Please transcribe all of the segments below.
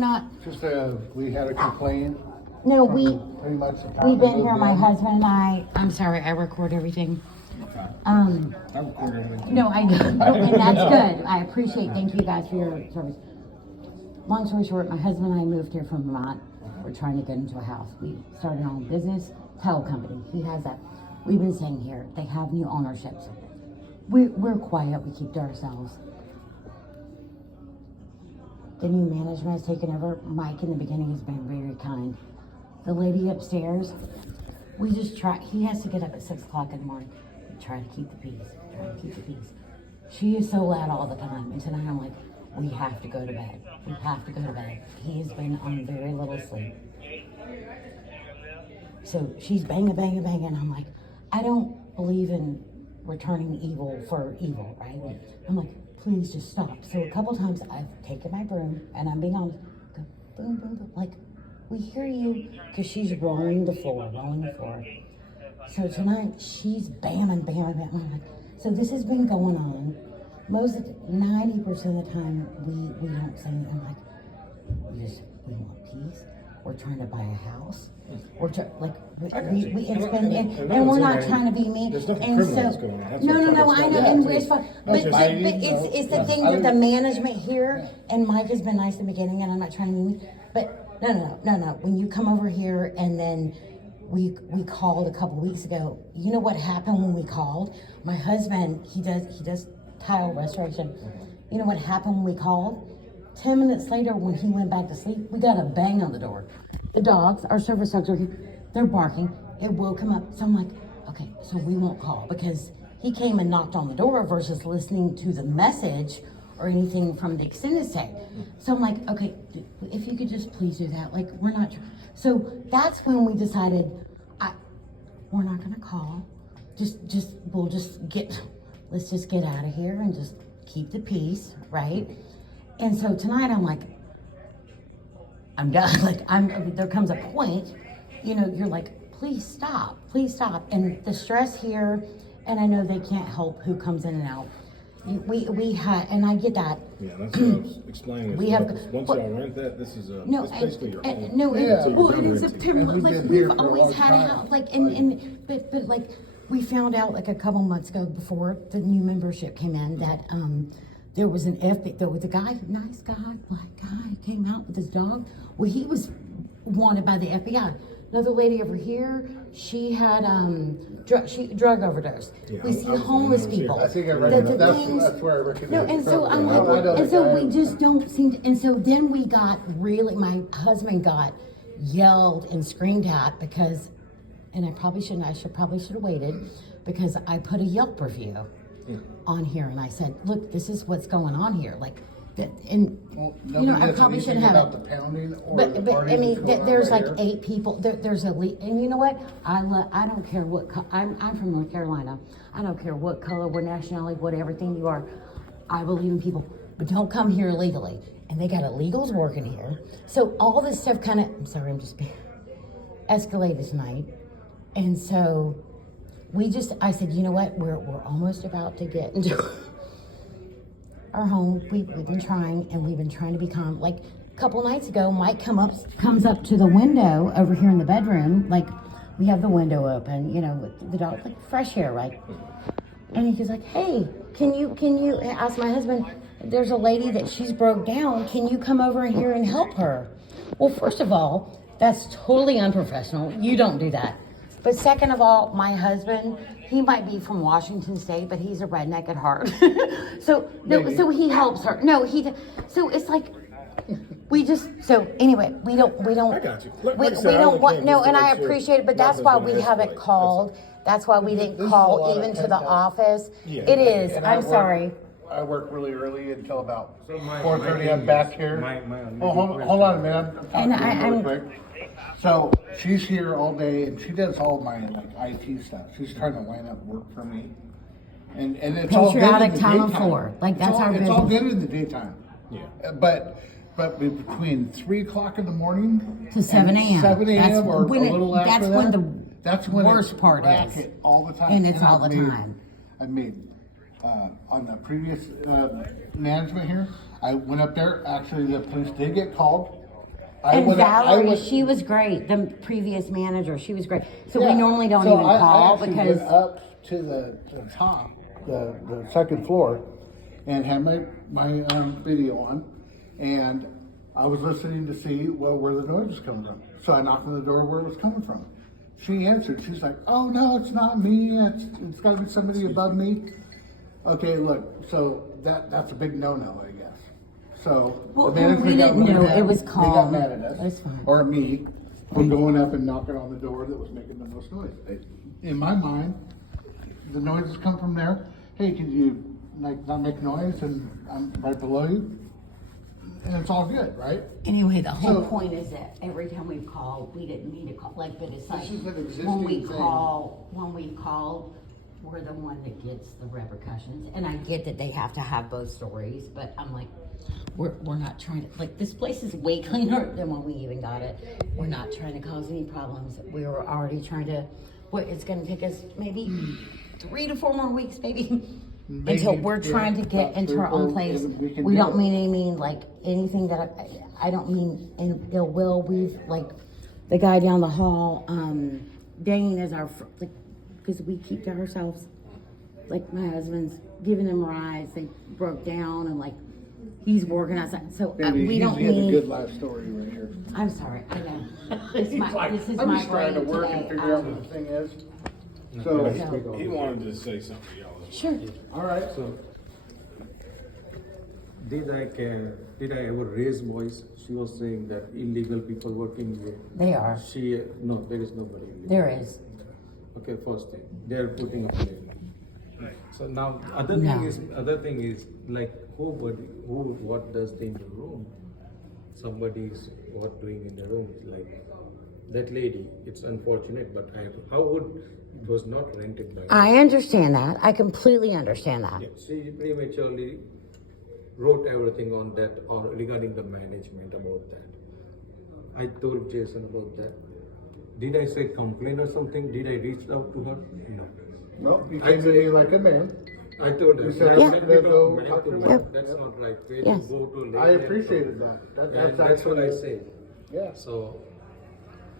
Not. Just we had a complaint. No, pretty much the time we've been we here. moved My in. husband and I'm sorry, I record everything. I record everything. No, I don't, and that's good. I appreciate. Thank you guys for your service. Long story short, my husband and I moved here from Vermont. We're trying to get into a house. We started our own business, title company. He has that. We've been staying here. They have new ownerships. We're quiet. We keep to ourselves. The new management has taken over. Mike in the beginning has been very kind. The lady upstairs, we just try. He has to get up at 6 o'clock in the morning. We try to keep the peace. Try to keep the peace. She is so loud all the time. And tonight I'm like, we have to go to bed. We have to go to bed. He has been on very little sleep. So she's banging, banging, banging. I'm like, I don't believe in returning evil for evil, right? I'm like, please just stop. So a couple times I've taken my broom, and I'm being honest, go boom, boom, boom, like, we hear you, because she's rolling the floor. So tonight, she's bamming, bamming, bamming. I'm like, so this has been going on. 90% of the time, we don't say anything. I'm like, we want peace. We're trying to buy a house. We're and we're not trying to be mean. There's nothing and criminal so, going on. no, I know, and it's fine. But it's the thing with the would- management here, and Mike has been nice in the beginning, and I'm not trying to be mean, but no. When you come over here, and then we called a couple weeks ago. You know what happened when we called? My husband, he does tile restoration. You know what happened when we called? 10 minutes later, when he went back to sleep, we got a bang on the door. The dogs, our service dogs are here, they're barking. It woke him up. So I'm like, okay, so we won't call, because he came and knocked on the door versus listening to the message or anything from the extended stay. So I'm like, okay, if you could just please do that. Like, we're not, so that's when we decided, we're not gonna call. Let's just get out of here and just keep the peace, right? And so tonight I'm like, I'm done. Like, there comes a point, you're like, please stop. And the stress here, and I know they can't help who comes in and out. We had, and I get that. Yeah, that's what I was explaining. We have, once y'all rent that, this is no, it's basically your home. no, Yeah. So you're well, done and it's renting. September, And we've like, been we've here for a always long had a time. house, like, but like, we found out like a couple months ago before the new membership came in that, there was there was a guy, nice guy, black guy, came out with his dog. Well, he was wanted by the FBI. Another lady over here, she had drug overdose. Yeah, We see I was homeless here. people. I think I The recognize, things- that's where I recognize. No, and so I'm I know like, the and so guy. we just don't seem to, and so then we got really, my husband got yelled and screamed at because, and I probably should have waited, because I put a Yelp review on here, and I said, look, this is what's going on here, like, and Well, I probably should have about it. the pounding or the But parties I mean, that's going on there's right like here. 8 people. There's and you know what? I don't care what. I'm from North Carolina. I don't care what color, what nationality, what everything you are. I believe in people, but don't come here illegally. And they got illegals working here. So all this stuff kind of. I'm sorry, I'm just being escalated tonight. And so I said, you know what? We're almost about to get into our home. We've been trying, and we've been trying to be calm. Like a couple nights ago, Mike comes up to the window over here in the bedroom. Like, we have the window open, with the dog, like fresh air, right? And he goes like, hey, can you ask my husband, there's a lady that she's broke down. Can you come over here and help her? Well, first of all, that's totally unprofessional. You don't do that. But second of all, my husband, he might be from Washington State, but he's a redneck at heart. So he helps her. So it's like, anyway, we don't. I got you. We don't want, no, and I appreciate it, but that's why we haven't called. That's why we didn't This is a call lot of even to the pent-up. office. Yeah. It is, And I'm sorry. I work really early until about So my 4:30. I'm back here. Oh, hold on a minute. And I'm- Quick. So she's here all day, and she does all my IT stuff. She's trying to line up work for me, and it's all good in Patriotic the Talent daytime. 4. Like, that's our It's all business. good in the daytime. Yeah. But between 3 o'clock in the morning To 7 and a.m. 7 That's a.m. or a when little after that's that. when the that's when worst it's part is. racket all the time, And it's all I've the made- time. I made on the previous management here. I went up there. Actually, the police did get called. And would, Valerie, she was great. The previous manager, she was great. So we Yeah. normally don't So even I call actually because went up to the top, the second floor, and had my video on, and I was listening to see where the noise was coming from. So I knocked on the door where it was coming from. She answered. She's like, "Oh no, it's not me. It's got to be somebody above me." Okay, look. So that's a big no-no, I guess. So Well, the manager we got didn't really know. mad. It was They got calm. mad at us, It's fine. or me, for going up and knocking on the door that was making the most noise. In my mind, the noises come from there. Hey, can you not make noise? And I'm right below you, and it's all good, right? anyway, the whole So- point is that every time we've called, we didn't need to call. Like, but it's like This is an existing when we thing. call, we're the one that gets the repercussions. And I get that they have to have both stories, but I'm like, we're not trying to, like, this place is way cleaner than when we even got it. We're not trying to cause any problems. We were already trying to, it's gonna take us maybe 3 to 4 more weeks, maybe. Until we're trying to get about into 3 or our own 4, place. and we can We do don't it. mean like anything that I don't mean in ill will. We've like the guy down the hall, Dane is our, like, because we keep to ourselves. Like my husband's giving them rides. They broke down and like he's working outside. So Baby, we don't he had a good need. life story right here. I'm sorry. I know. This is my, this is I'm my just trying to brain work today. and figure out what the thing is. So, He wanted to say something to y'all. Sure. all right. So, did I ever raise voice? She was saying that illegal people working here. They are. No, there is nobody. Illegal. There is. Okay, first thing, they are putting a blame. So now, other thing is like what does they in the room? Somebody is what doing in the room, like that lady. It's unfortunate, but how would it was not rented by. I understand that. I completely understand that. She prematurely wrote everything on that or regarding the management about that. I told Jason about that. Did I say complain or something? Did I reach out to her? No. No, you came to me like a man. I told her. You said, Yeah. Let me go talk talk to to her. man. That's not right. Where Yes. you go to lady I and appreciated talk. that. And that's what I say. Yeah. So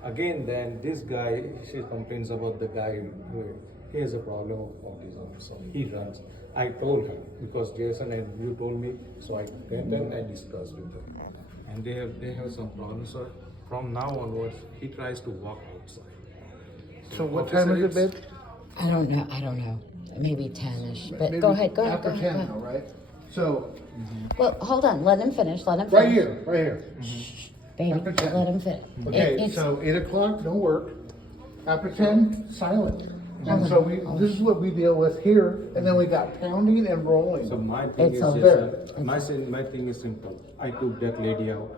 again, then this guy, she complains about the guy who he has a problem of autism, so he runs. I told her because Jason and you told me, so I went and I discussed with them, and they have some problems. So from now onwards, he tries to walk outside. So what time is it, babe? I don't know. Maybe 10ish. But Maybe go ahead. After Go 10 ahead. though, right? So, Well, hold on. Let him finish. right here. Baby, After 10. let him finish. Okay, so 8 o'clock, no work. After 10, silent. And so this is what we deal with here, and then we got pounding and rolling. So my thing It's is all just, my thing is simple. I took that lady out.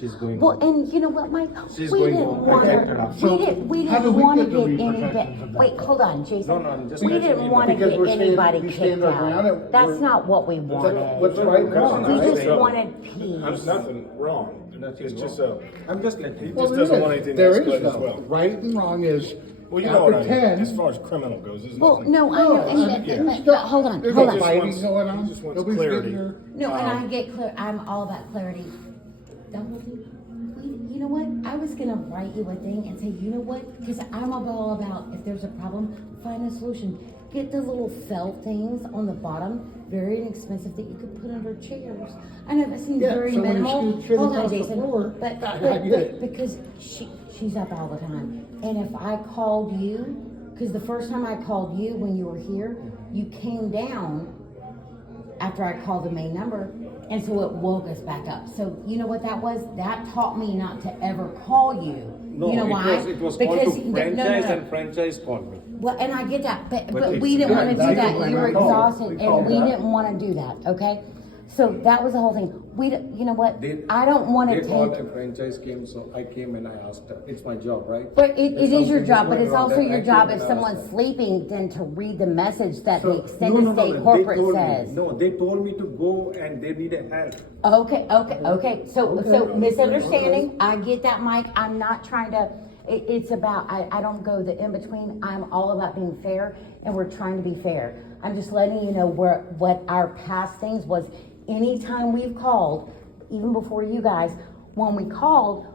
She's going. Well, home. and you know what, Mike? She's We going didn't home. want Protect to. her. So, We how do didn't we want to get the get any. repercussions of that? Wait, hold on, Jason. No, I'm just We mentioning didn't that. want to Because get we're saying anybody we stand kicked our ground out. and That's we're- not what we wanted. What's right and wrong, We right? just wanted There's peace. nothing wrong. It's just I'm just letting. he Well, just there doesn't is. want anything to There is escalate as no well. right and wrong is Well, you know what I after mean. 10. As far as criminal goes, there's Well, nothing. no, I know, but hold on, There's hold no on. fighting wants- going he on. just wants Nobody's clarity. getting her. No, and I get clear. I'm all about clarity. You know what? I was gonna write you a thing and say, you know what? Because I'm all about if there's a problem, find a solution. Get the little felt things on the bottom, very inexpensive that you could put under chairs. I know that seems Yeah, very so when you minimal. scoot shit Hold on, across the Jason. floor, But, I but, get it. because she's up all the time, and if I called you, because the first time I called you when you were here, you came down after I called the main number, and so it woke us back up. So you know what that was? That taught me not to ever call you. No, you know why? it was called to franchise and franchise called me. Well, and I get that, but But we it's- didn't want to do Yeah, that. exactly. You were We called. exhausted, We and called we that. didn't want to do that. Okay, so that was the whole thing. You know what? I don't want to They called take. and franchise came, so I came and I asked her. It's my job, right? But it If is your something job, but going it's wrong, also then your I job came if and someone's asked her. sleeping, then to read the message that So- the extended state corporate they told says. Me, no, they told me to go and they needed help. Okay. So misunderstanding. I get that, Mike. I'm not trying to. It's about. I don't go the in between. I'm all about being fair, and we're trying to be fair. I'm just letting you know what our past things was. Anytime we've called, even before you guys, when we called,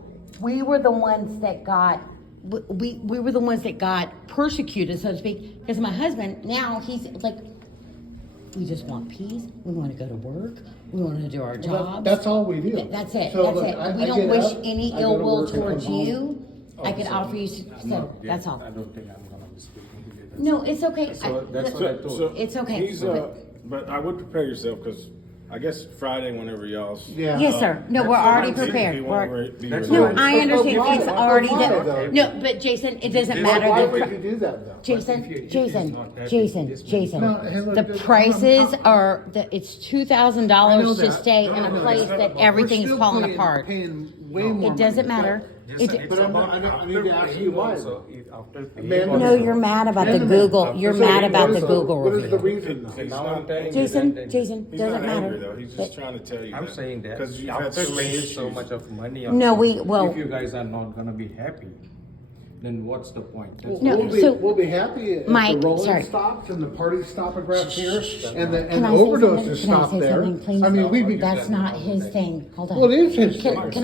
we were the ones that got, we were the ones that got persecuted, so to speak, because my husband, now he's like, we just want peace, we want to go to work, we want to do our jobs. That's all we do. That's it, So, that's look, it. I We don't get wish up, any I go ill to will work and towards come home. you. I could offer you, so, that's all. I don't think I'm gonna be speaking to you. No, it's okay. So that's what I told. It's okay. He's, but I would prepare yourself, because I guess Friday, whenever y'all's. Yeah. Yes, sir. No, we're already prepared. He We're- won't be That's No, ready. I understand. Why? It's Why? already Why, done. though? No, but Jason, it doesn't Why matter. would you do that though? Jason, If he's Jason, not happy, Jason, this Jason. No, hey, look, The this- prices I'm- are, it's I know $2,000 to that. stay in No, a no, place it's not that about- everything's We're still falling paying- apart. Paying way more It doesn't money. matter. Yes, It- it's But about I need after to ask paying you why. also, after paying Man, also. No, you're mad about the Wait a minute. Google, you're So mad what about is the Google What is the review. reason though? He's Now not- I'm telling you Jason, that- Jason, He's doesn't not angry, matter. though. He's just trying to tell you. I'm saying that Because you've had after so many paying issues. so much of money, No, also, we- well- if you guys are not gonna be happy, then what's the point? That's No, We'll be, so- we'll be happy if Mike, the rolling sorry. stops and the party stopographs here and the Can I say overdoses something? Can I stop say there. something, please? I mean, we'd be. That's not his thing. Hold on. Well, it is his thing. Can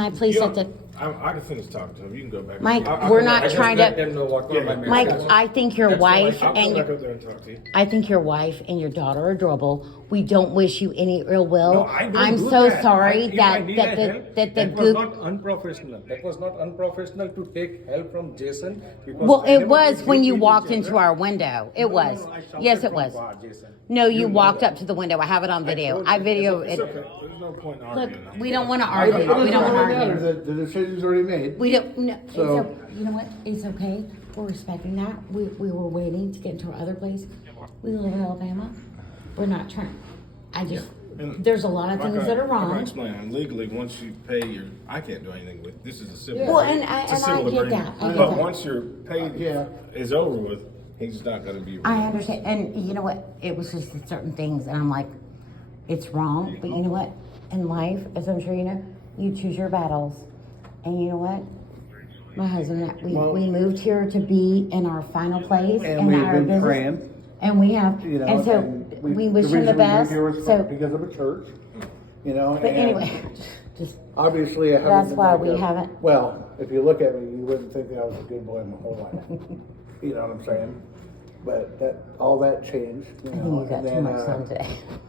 I please You set don't- the, I can finish talking to him. You can go back. Mike, I we're can- not I just trying let to, them know what were my Mike, messages. I think your That's what I- wife I'll and go back your, up there and talk to you. I think your wife and your daughter are adorable. We don't wish you any ill will. No, I don't I'm do so that. sorry If I that needed help, the that was Google. not unprofessional. That was not unprofessional to take help from Jason. Because Well, it whenever was we when meet you with walked each into other- our window. It No, was. no, I shouted Yes, it from was. far, Jason. No, you know walked that. up to the window. I have it on video. told I you. video It's it. okay. There's no point in Look, arguing. we don't want to It argue. We doesn't don't want really to matter. argue. The decision's already made. We don't, no, So- you know what? It's okay. We're respecting that. We were waiting to get into our other place. We live in Alabama. We're not trying. I just, And there's a lot of like things I- that are like I wrong. explained, legally, once you pay your, I can't do anything with, this is a civil. Well, agreement. and I- It's a and I civil get agreement. that. I get But that. once your pay Yeah. is over with, he's not gonna be. I understand. And you know what? It was just certain things. And I'm like, it's wrong. But you know what? In life, as I'm sure you know, you choose your battles. And you know what? My husband and I, Well- we moved here to be in our final place. And in we've our been business. praying. And we have, You know, and so we wish him the reason we moved best. here was So, because of a church, you know. but and anyway, just obviously, I haven't That's been why like we haven't- Well, if you look at me, you wouldn't think that I was a good boy my whole life. You know what I'm saying? But all that changed. I think you got and too then, much sun today.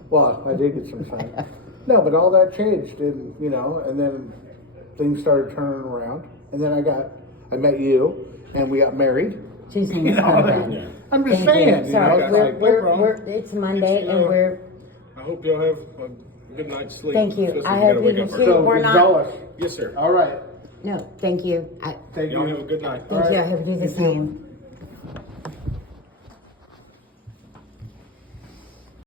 Well, I did get some sun. No, but all that changed, and and then things started turning around, and then I met you, and we got married. Jason, it's not bad. I'm just Thank you. saying, Sorry, know, we're, no we're, problem. it's Monday You and know, we're, I hope y'all have a good night's sleep. Thank you. Especially I if you hope gotta you wake do up too. early. So, We're not- Gonzalez. Yes, sir. All right. no, thank you. Thank Y'all you. have a good night. Thank you. I hope you do the same.